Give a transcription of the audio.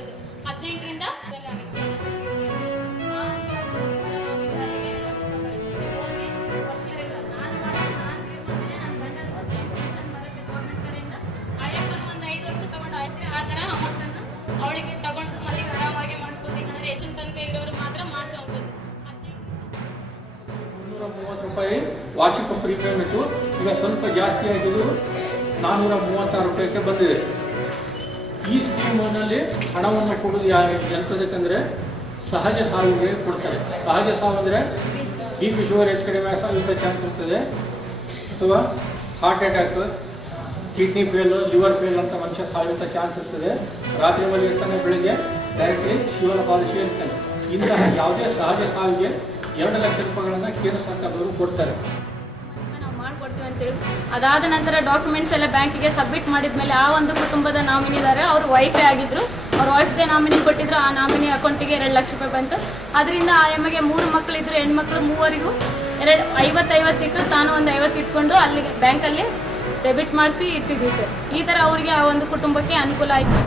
ಬರೋದು 18ರಿಂದ ಅವಳಿಗೆ ತಗೊಂಡು ಮನೆ ಆರಾಮಾಗಿ ಮಾಡ್ಕೋತೀನಿ ಅಂದ್ರೆ ಹೆಚ್ಚಿನ ತನಕ ಇರೋರು ಮಾತ್ರ ಮಾಡಿಸೋದು. 330 ರೂಪಾಯಿ ವಾರ್ಷಿಕ ಪ್ರೀಪೇಮೆಂಟು ಈಗ ಸ್ವಲ್ಪ ಜಾಸ್ತಿ ಆಗಿದ್ದು 436 ರೂಪಾಯಿಗೆ ಬಂದಿದೆ. ಈ ಸ್ಕೀಮ್ನಲ್ಲಿ ಹಣವನ್ನು ಕೊಡೋದು ಎಂಥದಕ್ಕಂದರೆ ಸಹಜ ಸಾವಿಗೆ ಕೊಡ್ತಾರೆ. ಸಹಜ ಸಾವು ಅಂದರೆ BP ಶುಗರ್ ಹೆಚ್ಚು ಕಡಿಮೆ ಆಗುವಂಥ ಚಾನ್ಸ್ ಇರ್ತದೆ, ಅಥವಾ heart attack, kidney fail, liver fail ಅಂತ ಮನುಷ್ಯ ಸಾಯುವಂಥ ಚಾನ್ಸ್ ಇರ್ತದೆ. ರಾತ್ರಿ ಮಲಗಿರ್ತಾನೆ, ಬೆಳಿಗ್ಗೆ ಡೈರೆಕ್ಟ್ಲಿ ಶಿವನ ಪಾಲಿಸಿ ಇರ್ತಾನೆ. ಇಂತಹ ಯಾವುದೇ ಸಹಜ ಸಾವಿಗೆ 2 ಲಕ್ಷ ರೂಪಾಯಿಗಳನ್ನು ಕೇಂದ್ರ ಸರ್ಕಾರದವರು ಕೊಡ್ತಾರೆ. ನಾವು ಮಾಡ್ಕೊಡ್ತೀವಿ ಅಂತೇಳಿ ಅದಾದ ನಂತರ ಡಾಕ್ಯುಮೆಂಟ್ಸ್ ಎಲ್ಲ ಬ್ಯಾಂಕಿಗೆ ಸಬ್ಮಿಟ್ ಮಾಡಿದ್ಮೇಲೆ ಆ ಒಂದು ಕುಟುಂಬದ ನಾಮಿನಿ ಇದ್ದಾರೆ, ಅವರು ವೈಫೇ ಆಗಿದ್ರು. ಅವ್ರ ವೈಫ್ಗೆ ನಾಮಿನಿ ಕೊಟ್ಟಿದ್ರು, ಆ ನಾಮಿನಿ ಅಕೌಂಟಿಗೆ 2 ಲಕ್ಷ ರೂಪಾಯಿ ಬಂತು. ಅದರಿಂದ ಆ ಎಮ್ಮಗೆ 3 ಮಕ್ಕಳಿದ್ರು, ಹೆಣ್ಮಕ್ಳು ಮೂವರಿಗೂ 50 ಇಟ್ಟು ತಾನು ಒಂದು 50 ಇಟ್ಕೊಂಡು ಅಲ್ಲಿ ಬ್ಯಾಂಕಲ್ಲಿ ಡೆಬಿಟ್ ಮಾಡಿಸಿ ಇಟ್ಟಿದ್ದೀವಿ ಸರ್. ಈ ಥರ ಅವರಿಗೆ ಆ ಒಂದು ಕುಟುಂಬಕ್ಕೆ ಅನುಕೂಲ ಆಯಿತು.